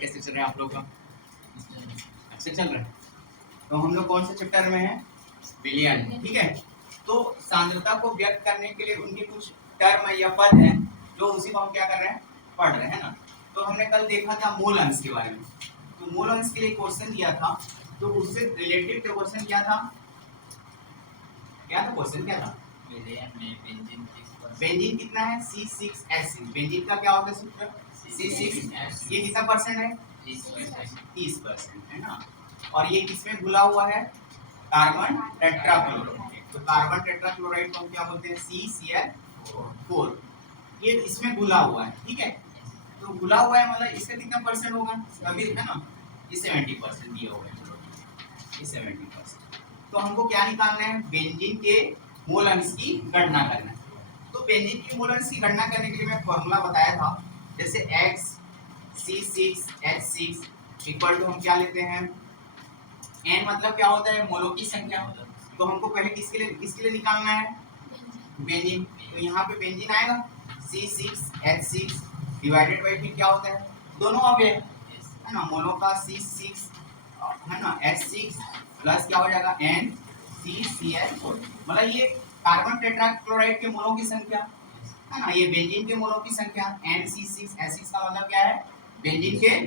कैसे चल रहा है आप लोग का? अच्छा चल रहा है। तो हम लोग कौन से चैप्टर में हैं? विलयन, ठीक है। तो सांद्रता को व्यक्त करने के लिए उनके कुछ टर्म या पद हैं जो उसी को हम क्या कर रहे हैं, पढ़ रहे हैं ना। तो हमने कल देखा था मूल अंश के बारे में। तो मूल अंश के लिए क्वेश्चन दिया था, तो उससे रिलेटेड जो क्वेश्चन क्या था, क्वेश्चन क्या था? बेंजीन कितना है? C6H6। बेंजीन का क्या होता है सूत्र? C6। ये कितना परसेंट है? 30% है ना। और ये किसमें घुला हुआ है? Carbon tetrachloride. तो कार्बन टेट्राक्लोराइड को हम क्या बोलते हैं? CCl4। ये इसमें घुला हुआ है, ठीक है। तो घुला हुआ है मतलब इसका कितना परसेंट होगा? अभी है ना, ये 70% दिया हुआ है, ये 70%। तो हमको क्या निकालना है? बेंजीन के मोल अंश की गणना करना है। तो बेंजीन की मोल अंश की गणना करने के लिए मैं फॉर्मूला बताया था, जैसे XC6H6 इक्वल टू हम क्या लेते हैं? n मतलब क्या होता है? मोलों की संख्या। तो हमको पहले किसके लिए निकालना है? बेंजीन। तो यहाँ पे बेंजीन आएगा C6H6 डिवाइडेड बाई फिर क्या होता है? दोनों अवयव है ना, मोलों का C6 है ना, H6 प्लस क्या हो जाएगा? NCCl4। मतलब ये कार्बन टेट्राक्लोराइड के मोलों की संख्या है ना, ये बेंजीन के मोलों की संख्या। NC6H6 का मतलब क्या है? बेंजीन के है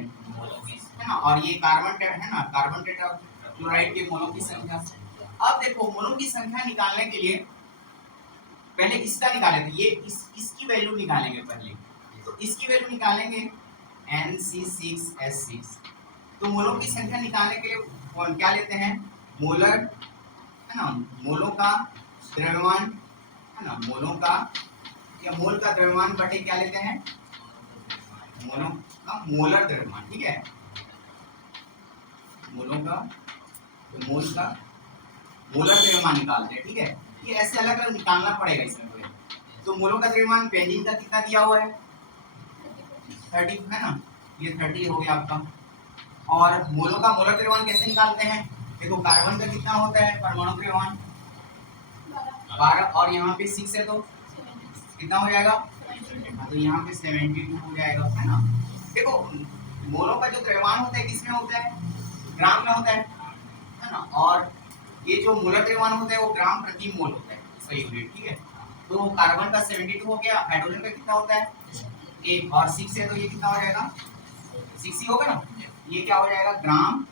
ना, और ये कार्बन है ना, कार्बन टेट्राक्लोराइड के मोलों की संख्या। अब देखो, मोलों की संख्या निकालने के लिए पहले इसका निकालेंगे, ये इसकी वैल्यू निकालेंगे पहले। तो इसकी वैल्यू निकालेंगे NC6H6। तो मोलों की संख्या निकालने के लिए कौन क्या लेते हैं? मोलर है ना, मोलों का द्रव्यमान है ना, मोलों का या मोल का द्रव्यमान बटे क्या लेते हैं? मोलों का मोलर द्रव्यमान, ठीक है। मोलों का तो मोल का मोलर द्रव्यमान निकालते हैं, ठीक है। ये ऐसे अलग अलग निकालना पड़ेगा इसमें। तो मोलों का द्रव्यमान बेंजीन का कितना दिया हुआ है? 30 है ना, ये 30 हो गया आपका। और मोलों का मोलर द्रव्यमान कैसे निकालते हैं? देखो, कार्बन का कितना होता है परमाणु द्रव्यमान? 12, और यहाँ पे 6 है तो कितना हो जाएगा? तो यहाँ पे 72 हो जाएगा, है ना। देखो, मोलों का जो द्रव्यमान होता है किसमें होता है? ग्राम में होता है ना। और ये जो मोलर द्रव्यमान होता है वो ग्राम प्रति मोल होता है, सही यूनिट, ठीक है। तो कार्बन का 72 हो गया, हाइड्रोजन का कितना होता है? 1, और 6 है तो ये कितना हो जाएगा? 6 ही होगा ना। ये क्या हो जाएगा? ग्राम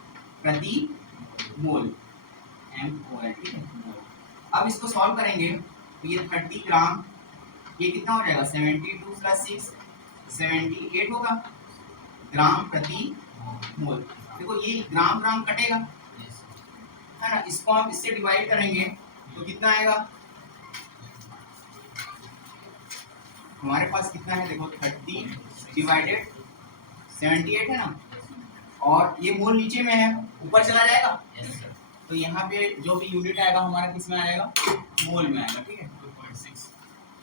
प्रति मोल, MOL, ठीक है। अब इसको सॉल्व करेंगे तो ये 30 ग्राम, ये कितना हो जाएगा? 72 प्लस 6 78 होगा ग्राम प्रति मोल। देखो, ये ग्राम ग्राम कटेगा है ना, इसको हम इससे डिवाइड करेंगे तो कितना आएगा? हमारे पास कितना है? देखो, 30 डिवाइडेड 78 है ना, और ये मोल नीचे में है, ऊपर चला जाएगा। तो यहाँ पे जो भी यूनिट आएगा हमारा किस में आएगा? मोल में आएगा, ठीक है। 2.6।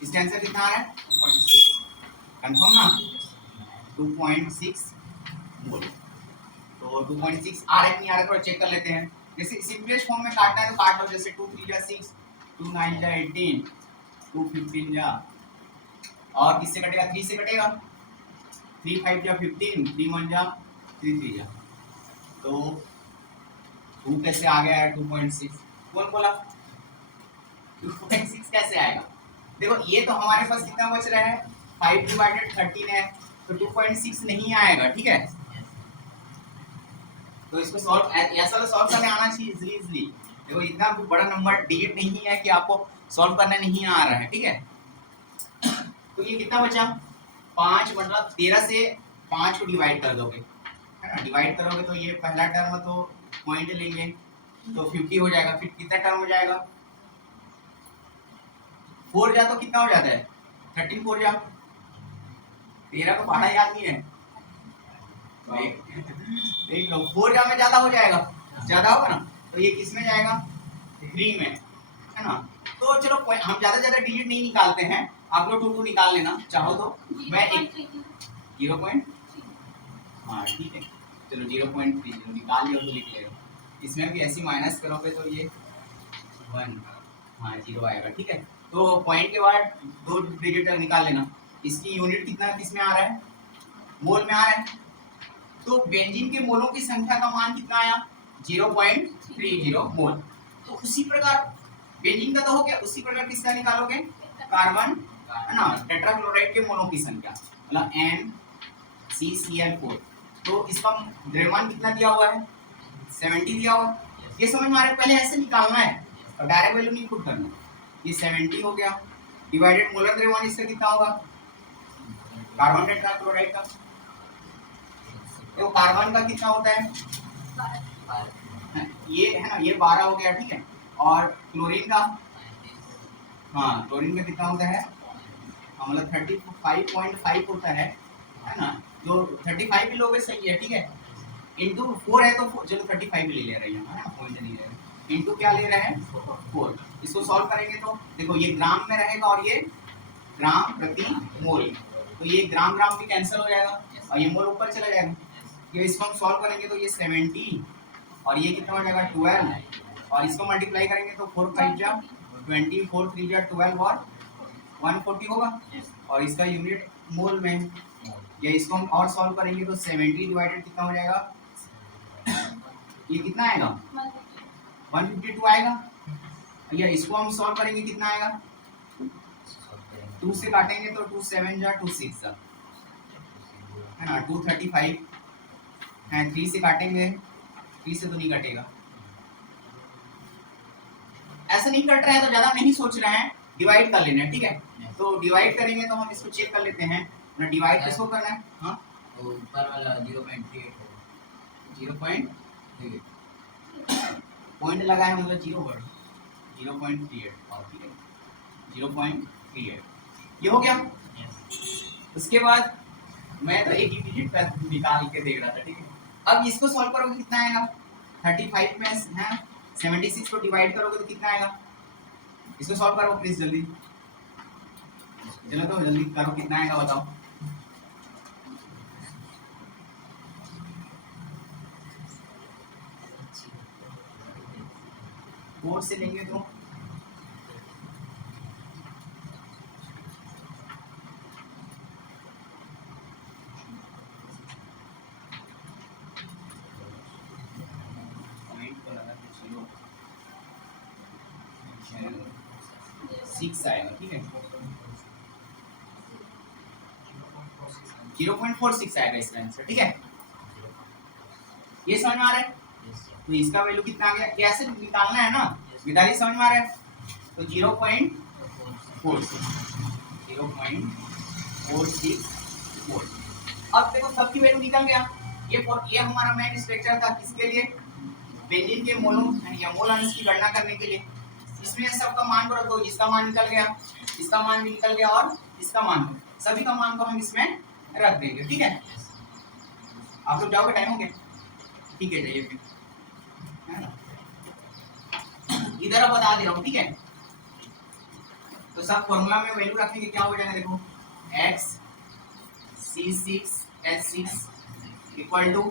इसका आंसर कितना आ रहा है? 2.6। कंफर्म ना? 2.6 मोल। तो 2.6 आ रहा है नहीं आ रहा है, थोड़ा चेक कर लेते हैं। जैसे सिंपलेस्ट फॉर्म में काटना है तो काट लो, जैसे 2 3 जा 6, 2 9 जा 18, 2 15 जा, और किससे कटेगा? 3 से कटेगा, 3 5 जा 15, 3 1 जा 3 3 जा। तो 2 कैसे आ गया है? 2.6। कौन बोला 2.6 कैसे आएगा? देखो, ये तो हमारे पास कितना बच रहा है? 5 डिवाइडेड 13 है, तो 2.6 नहीं आएगा, ठीक है। तो इसको सॉल्व ऐसा सॉल्व करने आना चाहिए इजीली। देखो, इतना बड़ा नंबर डिजिट नहीं है कि आपको सॉल्व करना नहीं आ रहा है, ठीक है। तो ये कितना बचा? 5, मतलब 13 से 5 को डिवाइड कर दोगे है ना, डिवाइड करोगे तो ये पहला टर्म तो पॉइंट लेंगे तो 50 हो जाएगा। फिर कितना टर्म हो जाएगा? 4 जा तो कितना हो जाता है? 13 4 जा 13 को पढ़ा याद नहीं है? देख लो, 4 जा में ज्यादा हो जाएगा, ज्यादा होगा ना, तो ये किस में जाएगा? 3 में, है ना। तो चलो, हम ज्यादा डिजिट नहीं निकालते हैं, आप लोग 2 निकाल लेना चाहो तो। मैं 0.3, हाँ ठीक है, चलो 0.3 निकाल लियो तो लिख ले। इसमें भी ऐसी माइनस करोगे तो ये 1, हाँ 0 आएगा, ठीक है। तो पॉइंट के बाद 2 डिजिट निकाल लेना। इसकी यूनिट कितना किस में आ रहा है? मोल में आ रहा है। तो बेंजीन के मोलों की संख्या का मान कितना आया 0.30 मोल। तो उसी प्रकार बेंजीन का तो हो गया, उसी प्रकार किसका निकालोगे कार्बन है ना टेट्राक्लोराइड के मोलों की संख्या मतलब NaCl4। तो इसका द्रव्यमान कितना दिया हुआ है 70 दिया हुआ है। ये समझ में आ रहा है, पहले ऐसे निकालना है और डायरेक्ट वैल्यू नहीं पुट करना। ये 70 हो गया डिवाइडेड मोलर द्रव्यमान इसका कितना होगा कार्बन टेट्राक्लोराइड का, तो कार्बन का कितना होता है ये है ना ये 12 हो गया ठीक है। और क्लोरीन का हाँ क्लोरीन का कितना होता है मतलब 35.5 होता है ना। जो 35 भी लोगे सही है ठीक है, इंटू 4 है तो चलो 35 भी ले ले रहे हैं है ना, पॉइंट नहीं ले रहे, इंटू क्या ले रहे हैं 4। इसको सॉल्व करेंगे तो देखो ये ग्राम में रहेगा और ये ग्राम प्रति मोल, तो ये ग्राम ग्राम भी कैंसिल हो जाएगा और ये मोल ऊपर चला जाएगा। ये इसको हम सॉल्व करेंगे तो ये 70 और ये कितना हो जाएगा 12 और इसको मल्टीप्लाई करेंगे तो 4 5 जा 20 4 3 जा 12 और 140 होगा और इसका यूनिट मोल में। या इसको हम और सॉल्व करेंगे तो 70 डिवाइडेड कितना हो जाएगा ये कितना आएगा 152 आएगा। या इसको हम सॉल्व करेंगे कितना आएगा 2 से काटेंगे तो 2 7 जा 2 6 जा है ना 235 है। 3 से काटेंगे 3 से तो नहीं कटेगा, ऐसा नहीं कट रहा है तो ज्यादा नहीं सोच रहे हैं, डिवाइड कर लेना है ठीक है। तो डिवाइड करेंगे तो हम इसको चेक कर लेते हैं ना, डिवाइड किसको करना है हाँ तो ऊपर वाला 0.38 0.38 पॉइंट लगा है मतलब 0 पर 0.38 और ठीक है 0.38 ये हो गया। उसके बाद मैं तो एक ही डिजिट का निकाल के देख रहा था ठीक है। अब इसको सॉल्व करोगे कितना आएगा 35 में है 76 को डिवाइड करोगे तो कितना आएगा, इसको सॉल्व करो प्लीज जल्दी, चलो तो जल्दी करो कितना आएगा बताओ। फोर से लेंगे तो सिक्स आएगा ठीक है 0.46 आएगा इसका आंसर ठीक है। ये समझ में आ रहा है, तो इसका वैल्यू कितना आ गया कैसे निकालना है ना विदाली समझ में आ रहा है। तो 0.46 अब देखो सबकी वैल्यू निकल गया। ये हमारा मेन स्ट्रक्चर था किसके लिए बेंजीन के मोलों या मोल अंश की गणना करने के लिए। इसमें सबका मान को रखो, इसका मान निकल गया, इसका मान भी निकल गया और इसका मान, सभी का मान को हम इसमें रख देंगे ठीक है। आप लोग जाओगे टाइम हो गया ठीक है जाइए फिर है ना, इधर अब बता दे रहा हूँ ठीक है। तो सब फॉर्मूला में वैल्यू रखेंगे क्या हो जाएगा देखो x C6H6 equal to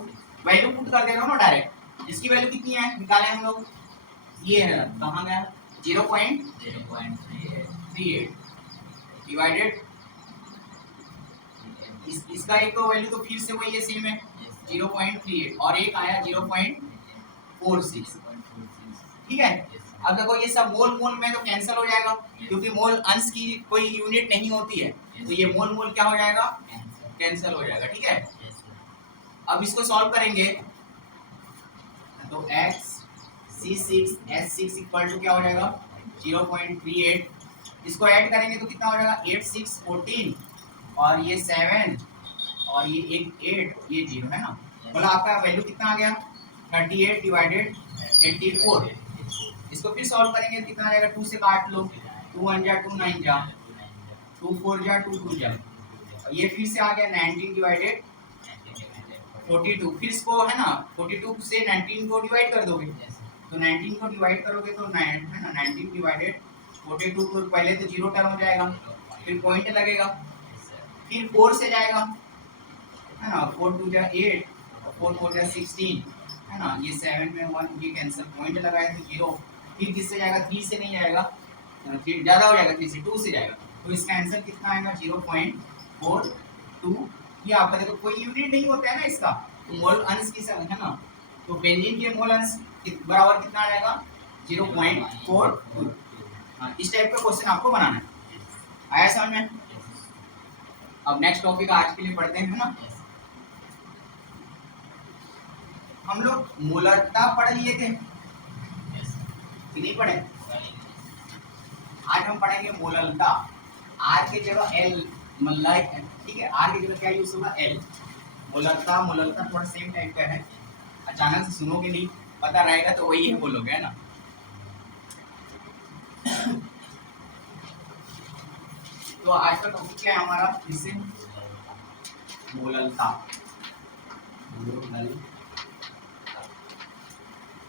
value put कर दे रहा हूँ ना डायरेक्ट। इसकी वैल्यू कितनी है निकाले हम लोग, ये है कहाँ गया 0.38 डिवाइडेड इसका एक तो वैल्यू तो फिर से वही है सेम है 0.38 और एक आया 0.46 ठीक है। अब देखो ये सब मोल मोल में तो कैंसिल हो जाएगा क्योंकि मोल अंश की कोई यूनिट नहीं होती है, तो ये मोल मोल क्या हो जाएगा कैंसिल हो जाएगा ठीक है। अब इसको सॉल्व करेंगे तो x C6H6 इक्वल टू क्या हो जाएगा 0.38, इसको ऐड करेंगे तो कितना हो जाएगा 8 6 14 और ये 7 और ये एक 8 ये 0 है ना, बोला आपका वैल्यू कितना आ गया 38 डिवाइडेड 84। इसको फिर सॉल्व करेंगे कितना आ जाएगा 2 से काट लो 2 1 जा 2 9 जा 2 4 जा 2 2 जा और ये फिर से आ गया 19 डिवाइडेड 42। फिर इसको है ना 42 से 19 को डिवाइड कर दोगे तो 19 को डिवाइड करोगे तो 9 है ना 19 डिवाइडेड 42 को पहले तो 0 टर्म हो जाएगा फिर पॉइंट लगेगा फिर 4 से जाएगा है ना 4 2 जा 8 और 4 4 जा 16 है ना, ये 7 में 1 ये कैंसिल पॉइंट लगाया तो 0 फिर किससे जाएगा 3 से नहीं जाएगा, फिर ज़्यादा हो जाएगा 3 से 2 से जाएगा तो इसका आंसर कितना आएगा 0.42। ये आपका देखो कोई यूनिट नहीं होता है ना इसका, तो मोल अंश की संख्या है ना, तो बेंजीन के मोल अंश बराबर कितना आ जाएगा 0.42। हाँ, इस टाइप का क्वेश्चन आपको बनाना है। आया समझ में? अब नेक्स्ट टॉपिक आज के लिए पढ़ते हैं, है ना। हम लोग मोलरता पढ़ लिए थे कि नहीं पढ़े? आज हम पढ़ेंगे मोलरता। आर के जगह एल मतलब, ठीक है, आर की जगह क्या यूज होगा एल। मोलरता मोलरता थोड़ा सेम टाइप का है, अचानक से सुनोगे नहीं, पता रहेगा तो वही है बोलोगे, है ना। तो आज का टॉपिक क्या है हमारा, इससे मोलरता।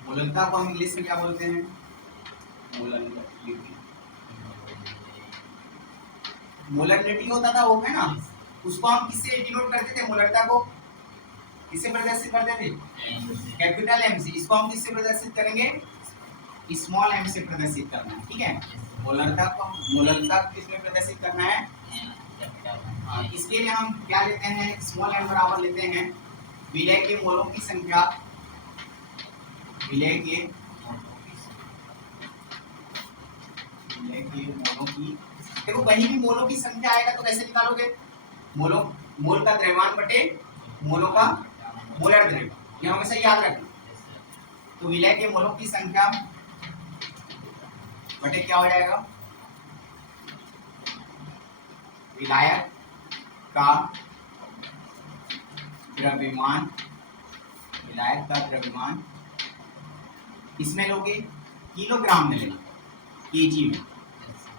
मोलरता को हम इंग्लिश में क्या बोलते हैं? मोलरिटी। मोलरिटी होता था वो, है ना, उसको हम किससे डिनोट करते थे? मोलरता को किससे प्रदर्शित करते थे? कैपिटल एम से। इसको हम किससे प्रदर्शित करेंगे? स्मॉल एम से प्रदर्शित करना है, ठीक है। मोलरता को मोलरता किसमें प्रदर्शित करना है? हाँ, इसके लिए हम क्या लेते हैं? स्मॉल एम बराबर लेते हैं विलय के मोलों की संख्या, विलय के मोलों की। देखो कहीं भी मोलों की संख्या आएगा तो कैसे निकालोगे? मोलों, मोल का द्रव्यमान बटे मोलों का मोलर द्रव्यमान, ये हमेशा याद रखना। तो विलय के मोलों की संख्या बटे क्या हो जाएगा? विलायक का द्रव्यमान, विलायक का द्रव्यमान इसमें लोगे किलोग्राम में लेना, केजी में,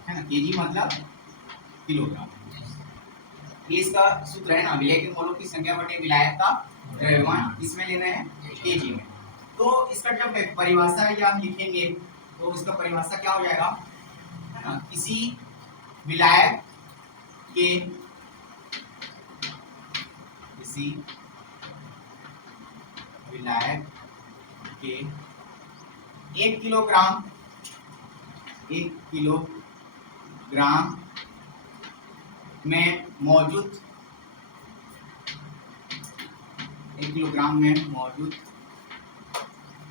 है ना। केजी मतलब किलोग्राम। ये इसका सूत्र है ना, विलय के मोलों की संख्या बटे विलायक का द्रव्यमान, इसमें लेना है केजी में। तो इसका जब परिभाषा या हम लिखेंगे तो इसका परिभाषा क्या हो जाएगा, है ना। किसी विलायक के, किसी विलायक के 1 किलोग्राम में मौजूद 1 किलोग्राम में मौजूद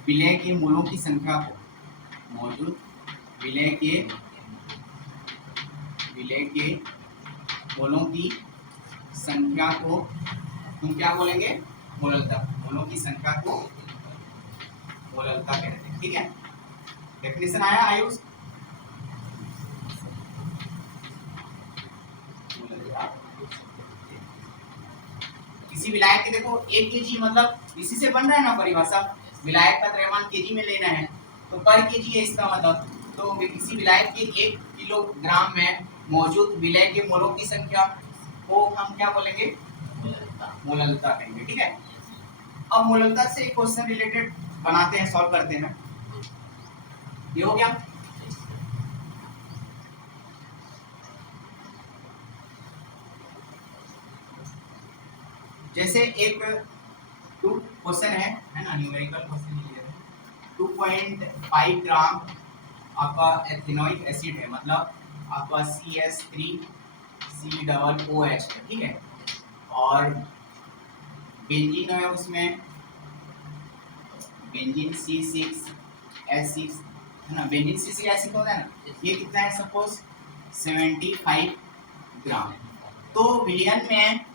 विलय के मोलों की संख्या को, मौजूद विलय के मोलों की संख्या को तुम क्या बोलेंगे? मोलरता। मोलों की संख्या को मोलरता कहते हैं, ठीक है। डेफिनेशन आया आयुष? किसी विलायक के देखो 1 केजी मतलब इसी से बन रहा है ना परिभाषा, विलायक का द्रव्यमान केजी में लेना है तो पर केजी है इसका मतलब। तो किसी विलायक के 1 किलोग्राम में मौजूद विलय के मोलों की संख्या को हम क्या बोलेंगे? मोलरता कहेंगे, ठीक है। अब मोलरता से एक क्वेश्चन रिलेटेड बनाते हैं, सॉल्व करते हैं। ये हो गया। जैसे एक क्वेश्चन है ना, न्यूमेरिकल क्वेश्चन लिया है। 2.5 ग्राम आपका एथेनोइक एसिड है, मतलब आपका CH3COOH है, ठीक है। और बेंजीन है, उसमें बेंजीन C6H6 है ना। बेंजीन C6H6 होता है ना, ये कितना है? सपोज 75 ग्राम। तो विलयन में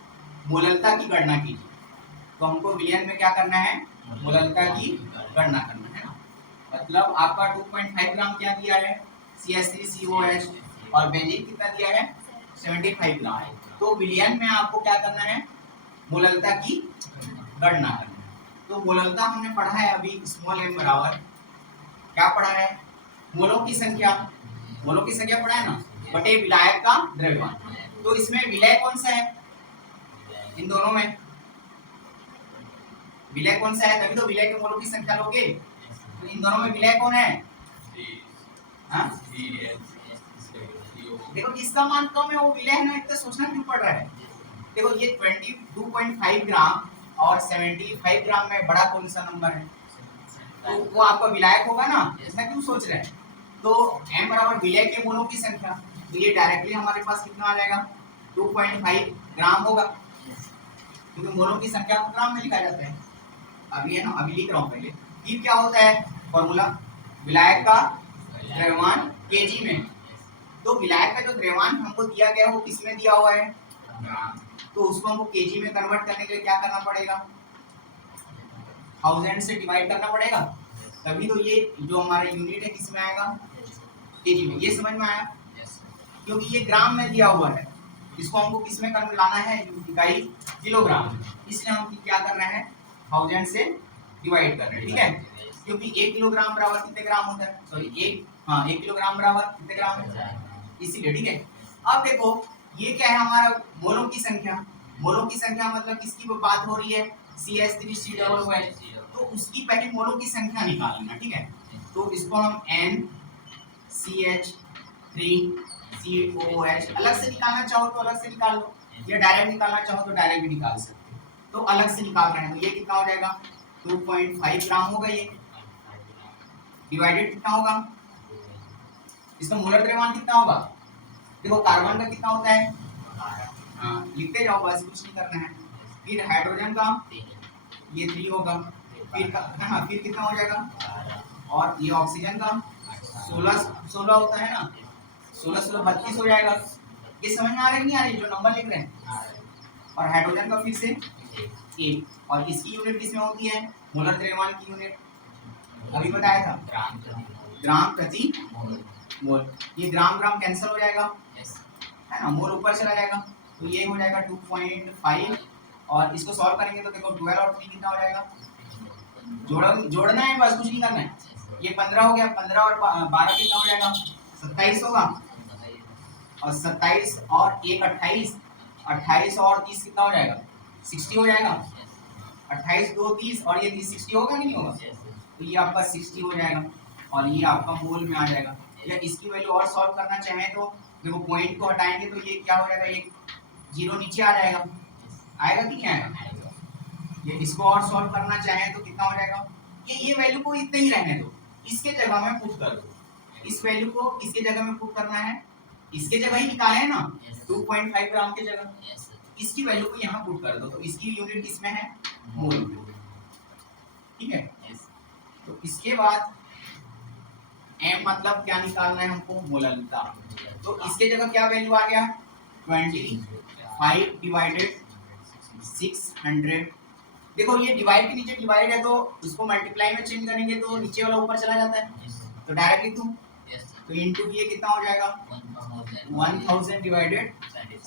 मोलरता की गणना कीजिए। तो हमको विलयन में क्या करना है? मोलरता की गणना करना है ना। मतलब आपका 2.5 ग्राम क्या दिया है? CH3COOH, और बेंजीन कितना दिया है? 75 ग्राम। तो विलयन में आपको क्या करना है? मोलरता की गणना करना है। तो मोलरता हमने पढ़ा है अभी, स्मॉल m बराबर क्या पढ़ा है? मोलों की संख्या, मोलों की संख्या पढ़ा है ना, बटे विलायक का द्रव्यमान। तो इसमें विलय कौन सा है? इन दोनों में विलय कौन सा है? तभी तो विलय के मोलों की संख्या लोगे। तो इन दोनों में विलय कौन है? हाँ? देखो जिसका मान कम है वो विलय है ना, इतना सोचना क्यों पड़ रहा है? देखो ये 22.5 ग्राम और 75 ग्राम में बड़ा कौन सा नंबर है? तो वो आपका विलायक होगा ना, इसमें क्यों सोच रहे हैं? तो m बराबर विलय के मोलों की संख्या, तो ये डायरेक्टली हमारे पास कितना आ जाएगा? 2.5 ग्राम होगा, क्योंकि मोलों की संख्या को ग्राम में लिखा जाता है। अभी है ना, अभी लिख रहा हूँ पहले। फिर क्या होता है फॉर्मूला, विलायक का द्रव्यमान केजी में। तो विलायक का जो द्रव्यमान हमको दिया गया है वो किस में दिया हुआ है, तो उसको हमको केजी में कन्वर्ट करने के लिए क्या करना पड़ेगा, 1000 से डिवाइड करना पड़ेगा, तभी तो ये जो हमारा यूनिट है किस में आएगा, केजी में। ये समझ में आया, क्योंकि ये ग्राम में दिया हुआ है, इसको हमको किस में कन्वर्ट लाना है, इकाई किलोग्राम, इसलिए हम क्या कर रहे हैं 1000 से डिवाइड कर रहे हैं, ठीक है। क्योंकि 1 किलोग्राम बराबर कितने ग्राम होता है, सॉरी 1 किलोग्राम बराबर कितने ग्राम है, इसीलिए, ठीक है। अब देखो ये क्या है हमारा मोलों की संख्या, मोलों की संख्या मतलब किसकी बात हो रही है, CH3COOH, तो उसकी पहले मोलों की संख्या निकालना, ठीक है। तो इसको हम NCH3COOH अलग से निकालना चाहो तो अलग से निकाल लो, या डायरेक्ट निकालना चाहो तो डायरेक्ट भी निकाल सकते हो। तो अलग से निकाल रहे हैं तो ये कितना हो जाएगा 2.5 ग्राम होगा, ये डिवाइडेड कितना होगा, इसका मोलर द्रव्यमान कितना होगा, देखो कार्बन का कितना होता है, हाँ लिखते जाओ बस, कुछ नहीं करना है। फिर हाइड्रोजन का ये 3 होगा, फिर का है ना, फिर कितना हो जाएगा, और ये ऑक्सीजन का 16 होता है ना, 16 32 हो जाएगा। ये समझ में आ रहा है नहीं आ रही जो नंबर लिख रहे हैं, और हाइड्रोजन का फिर से 1, और इसकी यूनिट किसमें होती है, मोलर द्रव्यमान की यूनिट अभी बताया था, ग्राम प्रति मोल। ये ग्राम ग्राम कैंसिल हो जाएगा, है ना, मोल ऊपर चला जाएगा, तो ये हो जाएगा 2.5, और इसको सॉल्व करेंगे तो देखो 12 और 3 कितना हो जाएगा, जोड़ना है बस, कुछ नहीं करना है। ये 15 हो गया, 15 और 12 कितना हो जाएगा, 27 होगा, और 27 और 1 28, 28 और 30 कितना हो जाएगा, 60 हो जाएगा, 28 2 30 और ये 30 60 होगा कि नहीं होगा, तो ये आपका 60 हो जाएगा, और ये आपका मोल में आ जाएगा। या इसकी वैल्यू और सॉल्व करना चाहें तो देखो पॉइंट को हटाएंगे तो ये क्या हो जाएगा, एक जीरो नीचे आ जाएगा, आएगा कि नहीं आएगा। ये इसको और सॉल्व करना चाहें तो कितना हो जाएगा, ये वैल्यू को इतने ही रहने दो, इसके जगह में पुट कर दो, इस वैल्यू को किसके जगह में पुट करना है, इसके जगह ही निकाले है ना, 2.5 ग्राम के जगह, इसकी वैल्यू को यहाँ पुट कर दो, तो इसकी यूनिट किसमें है, मोल में, ठीक है। तो इसके बाद m मतलब क्या निकालना है हमको, मोलरता, तो इसके जगह क्या वैल्यू आ गया 25 डिवाइडेड 600। देखो ये डिवाइड के नीचे डिवाइड है तो उसको मल्टीप्लाई में चेंज करेंगे तो नीचे वाला ऊपर चला जाता है, तो डायरेक्ट लिख दूं, तो इनटू ये कितना हो जाएगा 1000 डिवाइडेड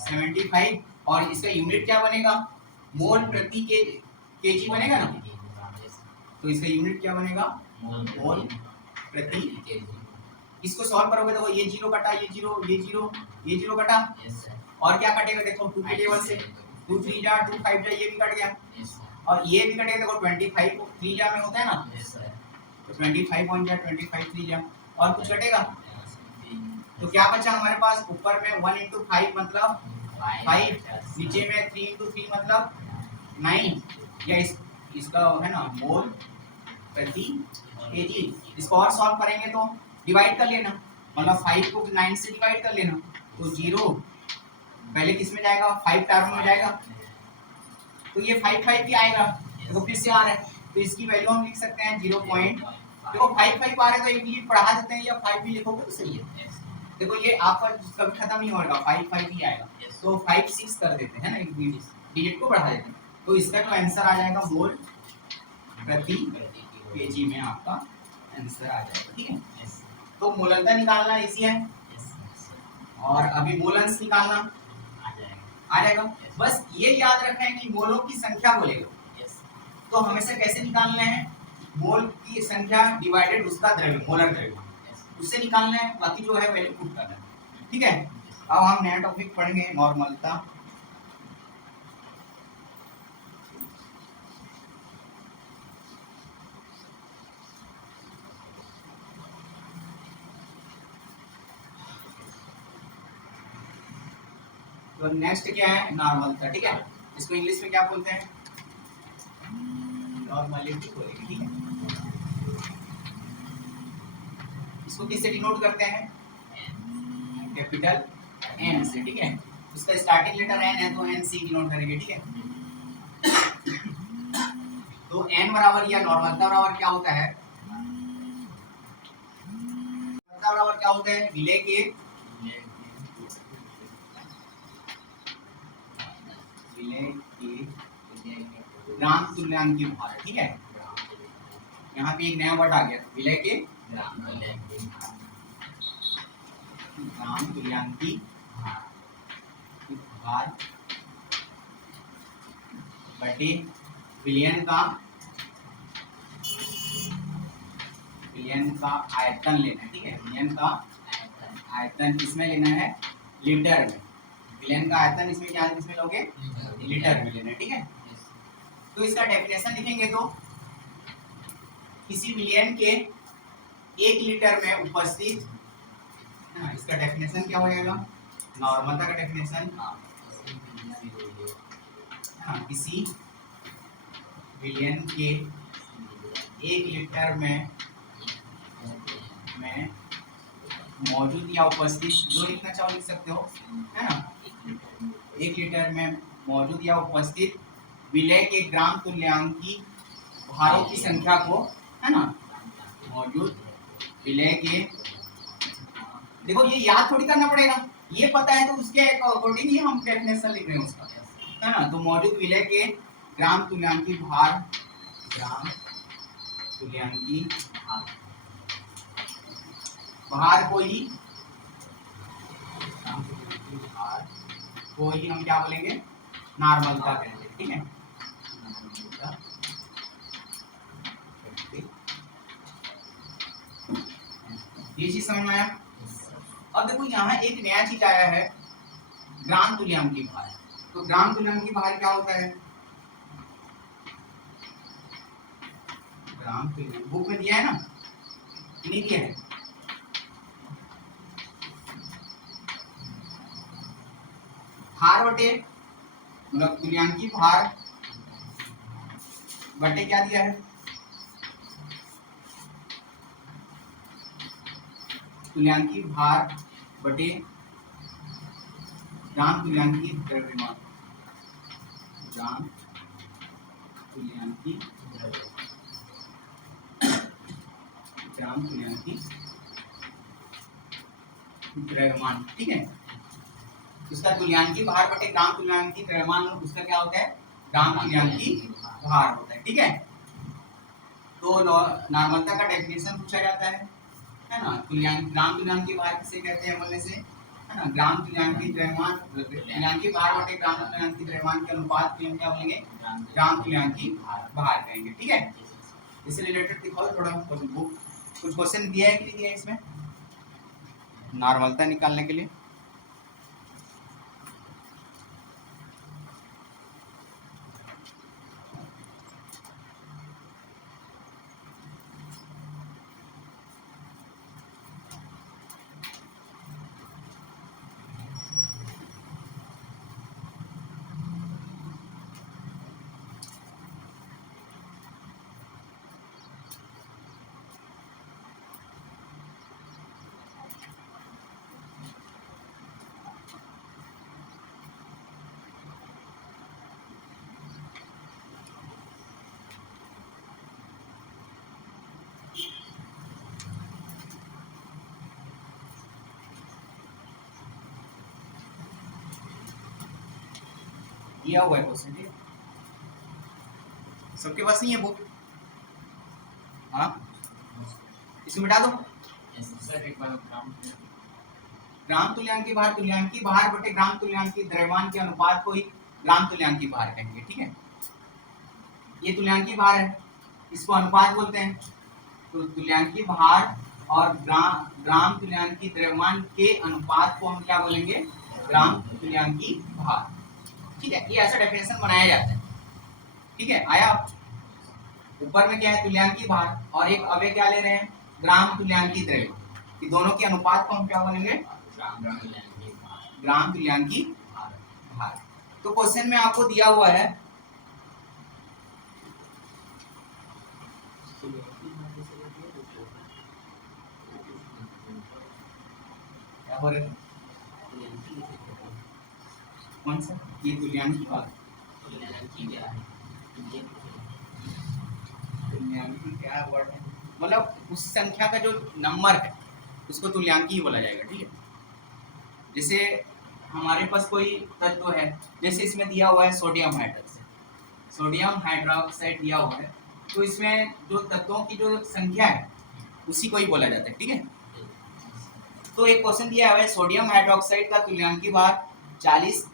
75, और इसका यूनिट क्या बनेगा, मोल प्रति केजी बनेगा ना, तो इसका यूनिट क्या बनेगा, मोल प्रति। इसको सॉल्व करोगे तो ये जीरो कटा, ये जीरो, ये जीरो, ये जीरो कटा, और क्या कटेगा देखो 2 के टेबल से 2 3 जा 2 5 जा, ये भी कट गया, और ये भी कटेगा देखो 25 3 जा में होता है ना, तो 25 1 जा 25 3 जा, और कुछ कटेगा, तो क्या बचा हमारे पास, ऊपर में 1 into 5 मतलब 5, नीचे में 3 into 3 मतलब 9, या इसका है ना मोल प्रति केजी। इसको और सॉल्व करेंगे तो डिवाइड कर लेना, मतलब 5 को 9 से डिवाइड कर लेना, तो 0 पहले किस में जाएगा, 5 टर्म में जाएगा, तो ये 5 5 भी आएगा, देखो फिर से आ रहा है, तो इसकी वैल्यू हम लिख सकते हैं 0. देखो 5 5 आ रहे तो एक भी बढ़ा देते हैं, या 5 भी लिखोगे तो सही है। देखो ये आपका कभी खत्म नहीं होगा, 5 5 ही आएगा, तो 5 6 कर देते हैं ना, एक डिजिट को बढ़ा देते हैं, तो इसका जो आंसर आ जाएगा मोल प्रति केजी में आपका आंसर आ जाएगा, ठीक है। तो मोलरता निकालना इजी है, और अभी मोलंस निकालना आ जाएगा। बस ये याद रखना है कि मोलों की संख्या बोलेगा, तो हमेशा कैसे निकालना है, मोल की संख्या डिवाइडेड उसका द्रव्य, मोलर द्रव्य, उससे निकालना है, बाकी जो है वैल्यू पुट करना है, ठीक है। अब हम नया टॉपिक पढ़ेंगे नॉर्मलता। तो नेक्स्ट क्या है, नॉर्मलता, ठीक है। इसको इंग्लिश में क्या बोलते हैं, नॉर्मलिटी बोलेंगे, ठीक है। इसको किससे डिनोट करते हैं, कैपिटल एन से, ठीक है। उसका स्टार्टिंग लेटर एन है तो एन से डिनोट करेंगे, ठीक है। तो n बराबर या नॉर्मलता बराबर क्या होता है, नॉर्मलता बराबर क्या होता है, विलय के ग्राम तुल्यांकी भार, ठीक है। यहाँ पे एक नया वर्ड आ गया, विलय के ग्राम तुल्यांकी भार बटे विलयन का आयतन लेना है, ठीक है। विलयन का आयतन किसमें लेना है, लीटर में। विलयन का आयतन इसमें क्या है, किसमें लोगे, लीटर में लेना है, ठीक है। तो इसका डेफिनेशन लिखेंगे तो किसी विलयन के 1 लीटर में उपस्थित, इसका डेफिनेशन क्या हो जाएगा, नॉर्मलता का डेफिनेशन, किसी विलयन के 1 लीटर में मौजूद या उपस्थित, जो लिखना चाहो लिख सकते हो, है ना। 1 लीटर में मौजूद या उपस्थित विलय के ग्राम तुल्यांकी भारों की संख्या को, है ना, मौजूद विलय के, देखो ये याद थोड़ी करना पड़ेगा, ये पता है तो उसके अकॉर्डिंग ही हम डेफिनेशन लिख रहे हैं उसका, है ना। तो मौजूद विलय के ग्राम तुल्यांकी भार, ग्राम तुल्यांकी भार को ही हम क्या बोलेंगे, नॉर्मलता कहेंगे, ठीक है। ये चीज समझ में आया। अब देखो यहाँ एक नया चीज आया है, ग्राम तुल्यांकी भार। तो ग्राम तुल्यांकी भार क्या होता है, ग्राम तुल्यांकी बुक में दिया है ना, नहीं दिया है, भार बटे मतलब तुल्यांकी भार बटे क्या दिया है, तुल्यांकी भार बटे ग्राम तुल्यांकी द्रव्यमान, ग्राम तुल्यांकी द्रव्यमान, ठीक है। उसका तुल्यांकी भार बटे ग्राम तुल्यांकी द्रव्यमान, उसका क्या होता है, ग्राम तुल्यांकी भार होता है, ठीक है। तो नॉर्मलता का डेफिनेशन पूछा जाता है ना। ग्राम तुल्यांकी भार किसे कहते हैं बोलने से, है ना, ग्राम तुल्यांकी द्रव्यमान, तुल्यांकी भार बटे ग्राम तुल्यांकी द्रव्यमान के अनुपात को हम क्या बोलेंगे, ग्राम तुल्यांकी भार कहेंगे, ठीक है। इससे रिलेटेड दिखाओ थोड़ा, कुछ क्वेश्चन दिया है कि नहीं दिया है इसमें, नॉर्मलता निकालने के लिए। दिया हुआ है क्वेश्चन, ठीक है, सबके पास नहीं है बुक, हाँ इसको मिटा दो। ग्राम तुल्यांकी भार बटे ग्राम तुल्यांकी द्रव्यमान के अनुपात को ही ग्राम तुल्यांकी भार कहेंगे, ठीक है। ये तुल्यांकी भार है, इसको अनुपात बोलते हैं। तो तुल्यांकी भार और ग्राम तुल्यांकी द्रव्यमान के अनुपात को हम क्या बोलेंगे, ग्राम तुल्यांकी भार, ठीक है। ये ऐसा डेफिनेशन बनाया जाता है, ठीक है। आया, ऊपर में क्या है, तुल्यांकी भार, और एक अवे क्या ले रहे हैं, ग्राम तुल्यांकी द्रव्यमान, कि दोनों के अनुपात को हम क्या बोलेंगे, ग्राम तुल्यांकी भार। तो क्वेश्चन में आपको दिया हुआ है, क्या हो रहा है, कौन सा, ये तुल्यांकी भार, तुल्यांकी क्या वर्ड है, मतलब उस संख्या का जो नंबर है उसको तुल्यांकी ही बोला जाएगा, ठीक है। जैसे हमारे पास कोई तत्व है, जैसे इसमें दिया हुआ है सोडियम हाइड्रोक्साइड, सोडियम हाइड्रोक्साइड दिया हुआ है, तो इसमें जो तत्वों की जो संख्या है उसी को ही बोला जाता है, ठीक है। तो एक क्वेश्चन दिया हुआ है, सोडियम हाइड्रोक्साइड का तुल्यांकी भार 40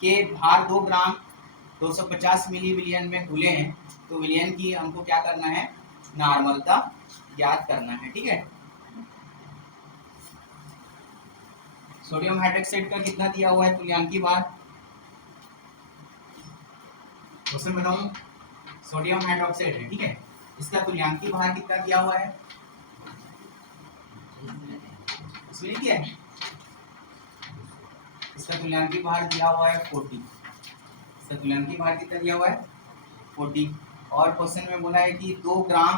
के भार 2 ग्राम 250 मिली विलियन में घुले हैं, तो विलियन की हमको क्या करना है, नॉर्मलता ज्ञात करना है, ठीक है। सोडियम हाइड्रोक्साइड का कितना दिया हुआ है तुल्यांकी भार, क्वेश्चन बताओ। सोडियम हाइड्रोक्साइड है, ठीक है, इसका तुल्यांकी भार कितना दिया हुआ है, इसमें नहीं दिया है, इसका तुल्यांकी भार दिया हुआ है 40, इसका तुल्यांकी भार कितना दिया हुआ है 40, और क्वेश्चन में बोला है कि 2 ग्राम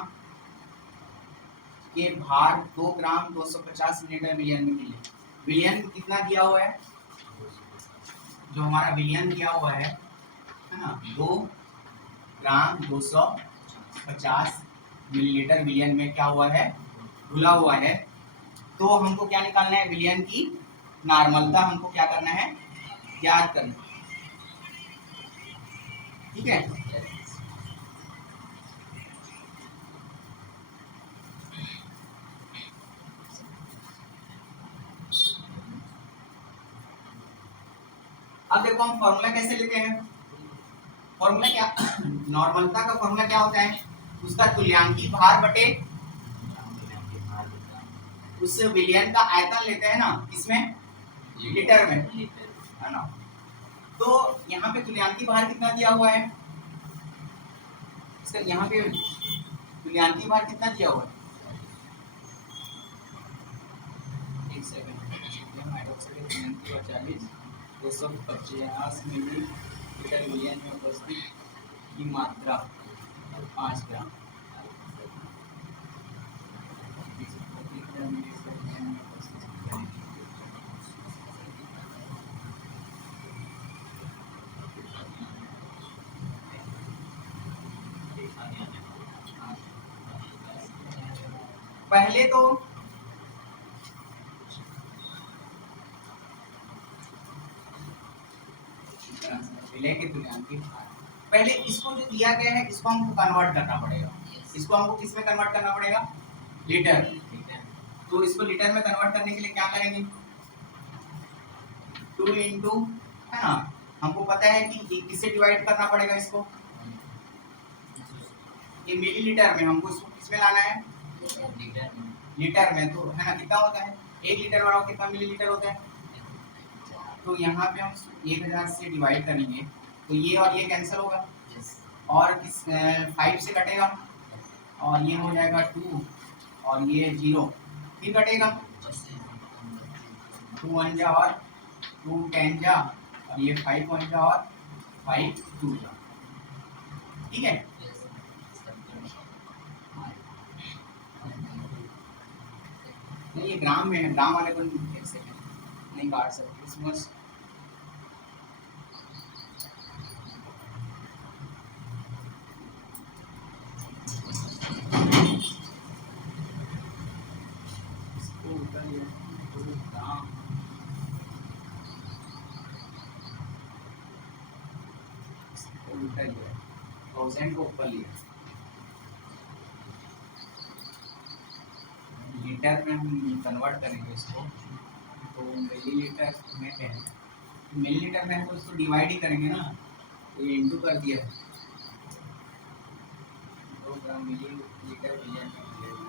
के भार 2 ग्राम 250 मिलीलीटर विलियन में मिले, विलियन कितना दिया हुआ है, जो हमारा विलियन दिया हुआ है ना, 2 ग्राम 250 मिलीलीटर विलियन में क्या हुआ है, घुला हुआ है। तो हमको क्या निकालना है, विलियन की नॉर्मलता हमको क्या करना है, याद करना, ठीक है। अब देखो हम फॉर्मूला कैसे लेते हैं, फॉर्मूला क्या, नॉर्मलता का फॉर्मूला क्या होता है, उसका तुल्यांकी भार बटे उस विलियन का आयतन लेते हैं ना, किसमें, लीटर में, है ना। तो यहाँ पे तुल्यांकी भार कितना दिया हुआ है, इसका यहाँ पे तुल्यांकी भार कितना दिया हुआ है, एक सेकंड, हाइड्रोक्साइड तुल्यांकी भार 40 250 मिलीलीटर विलियन में उपस्थित की मात्रा 5 ग्राम, पहले तो पहले इसको जो दिया गया है इसको हमको कन्वर्ट करना पड़ेगा, इसको हमको किस में कन्वर्ट करना पड़ेगा, लीटर। तो इसको लीटर में कन्वर्ट करने के लिए क्या करेंगे, 2 इंटू, है ना, हमको पता है कि किससे डिवाइड करना पड़ेगा इसको, ये मिलीलीटर में, हमको इसको किसमें लाना है, लीटर में, तो है ना, कितना होता है 1 लीटर वाला कितना मिलीलीटर होता है, तो यहाँ पे हम 1000 से डिवाइड करेंगे तो ये और ये कैंसिल होगा, और किस 5 से कटेगा, और ये हो जाएगा 2 और ये 0, फिर कटेगा 2 1 जा और 2 10 जा, और ये 5 1 जा और 5 2 जा, ठीक है। नहीं, ये ग्राम में है, ग्राम वाले को नहीं काट सकते इसमें, थाउजेंड को ऊपर लिया, लीटर में हम कन्वर्ट करेंगे इसको, तो मिलीलीटर में क्या है, मिलीलीटर में तो इसको डिवाइड ही करेंगे ना, तो ये इंटू कर दिया, 2 ग्राम मिलीलीटर विलियन में मिलेगा,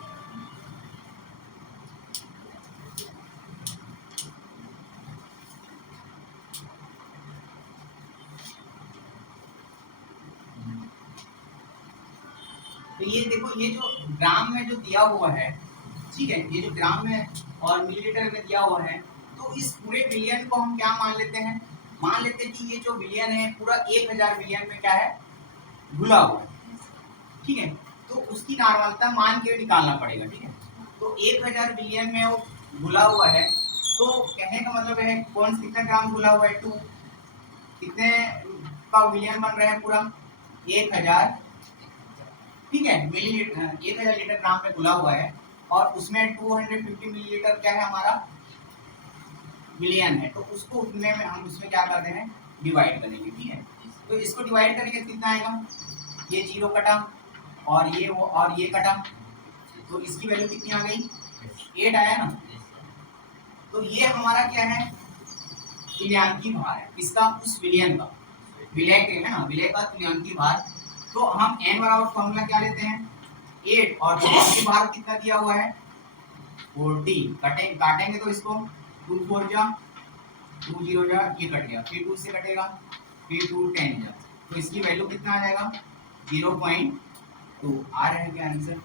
तो ये देखो, ये जो ग्राम में जो दिया हुआ है, ठीक है, ये जो ग्राम में और मिलीलीटर में दिया हुआ है, तो इस पूरे विलियन को हम क्या मान लेते हैं, मान लेते हैं कि ये जो विलियन है पूरा 1000 विलियन में क्या है, घुला हुआ है, ठीक है। तो उसकी नॉर्मलता मान के निकालना पड़ेगा, ठीक है। तो 1000 विलियन में वो घुला हुआ है, तो कहने का मतलब है कौन कितना ग्राम घुला हुआ है, 2 कितने का विलियन बन रहा है पूरा, 1000 ठीक है, मिलीलीटर 1000 लीटर ग्राम में घुला हुआ है और उसमें 250 मिलीलीटर क्या है हमारा मिलियन है, तो उसको उतने में हम उसमें क्या करते हैं डिवाइड करेंगे। ठीक है, तो इसको डिवाइड करेंगे कितना आएगा, ये 0 कटा और ये कटा, तो इसकी वैल्यू कितनी आ गई 8 आया ना। तो ये हमारा क्या है तुल्यांकी भार है इसका, उस विलयन का, विलय के है ना, विलय का तुल्यांकी भार। तो हम n बराबर फॉर्मूला क्या लेते हैं 8 और तुल्यांकी भार कितना दिया हुआ है 40। काटेंगे तो इसको 2 4 जा 2 0 जा, ये कट गया, फिर 2 से कटेगा, फिर 2 10 जा, तो इसकी वैल्यू कितना आ जाएगा 0.2 आ रहा है क्या आंसर,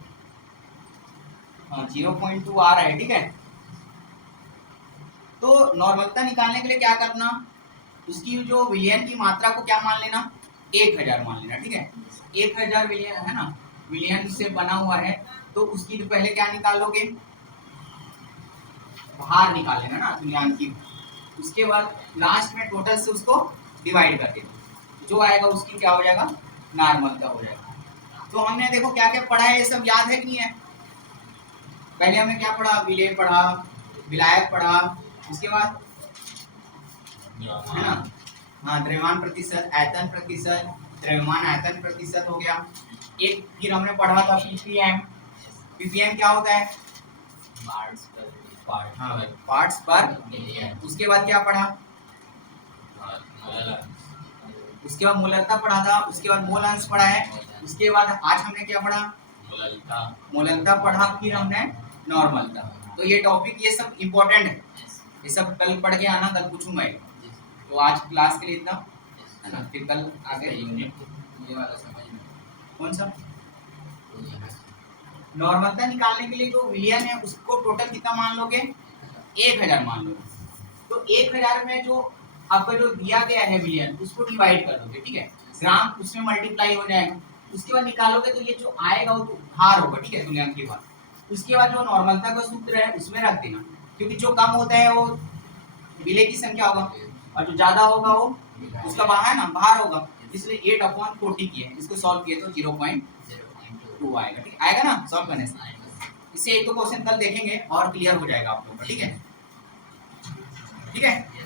हाँ 0.2 आ रहा है। ठीक है, तो नॉर्मलता निकालने के लिए क्या करना, उसकी जो विलयन की मात्रा को क्या मान लेना 1000 मान लेना। ठीक है, 1000 विलयन है ना, विलयन से बना हुआ है, तो उसकी तो पहले क्या निकालोगे भार निकाल लेना ना तुल्यांकी, उसके बाद लास्ट में टोटल से उसको डिवाइड कर देना, जो आएगा उसकी क्या हो जाएगा नॉर्मलता हो जाएगा। तो हमने देखो क्या क्या पढ़ा है, ये सब याद है कि नहीं है, पहले हमने क्या पढ़ा विलय पढ़ा, विलायक पढ़ा, उसके बाद है ना हाँ द्रव्यमान प्रतिशत, आयतन प्रतिशत, द्रव्यमान आयतन प्रतिशत हो गया। एक फिर हमने पढ़ा था पीपीएम, पीपीएम क्या होता है पार्ट्स पर पार्ट हाँ पार्ट्स पर, उसके बाद क्या पढ़ा, उसके बाद मोलरता पढ़ा था, उसके बाद मोल अंश पढ़ा है, उसके बाद आज हमने क्या पढ़ा मोलरता पढ़ा, फिर हमने नॉर्मलता। तो ये टॉपिक ये सब इम्पोर्टेंट है, ये सब कल पढ़ के आना, कल पूछूंगा ये। तो आज क्लास के लिए इतना है ना, फिर कल आगे ये वाला समझ में कौन सा नॉर्मलता निकालने के लिए जो विलयन है उसको टोटल कितना मान लोगे 1000 मान लोगे, तो 1000 में जो आपका जो दिया गया है विलयन उसको डिवाइड कर दोगे। ठीक है, ग्राम उसमें मल्टीप्लाई हो जाएगा, उसके बाद निकालोगे तो ये जो आएगा वो तो भार होगा। ठीक है, तुल्यांकी भार, उसके बाद जो नॉर्मलता का सूत्र है उसमें रख देना, क्योंकि जो कम होता है वो विलय की संख्या होगा और जो ज्यादा होगा वो उसका बाहर ना भार होगा, इसलिए 8/40 किया है, इसको सॉल्व किए तो 0.2 आएगा। ठीक आएगा ना सॉल्व करने से, इससे एक दो क्वेश्चन कल देखेंगे और क्लियर हो जाएगा आप लोगों का। ठीक है, ठीक है।